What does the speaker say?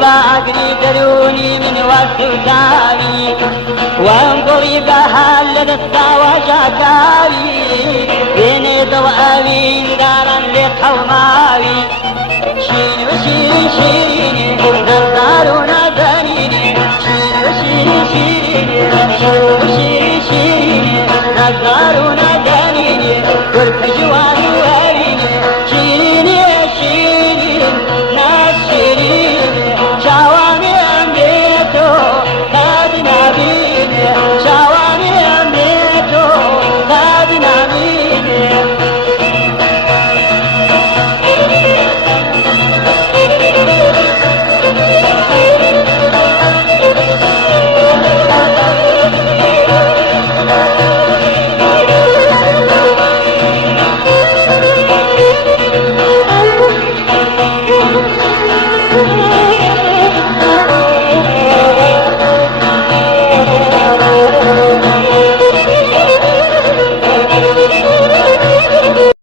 باقري دروني من وقت وتالي وانظر يبقى للطاوة شكالي بين ضوء دارا لقوماوي شين وشين شين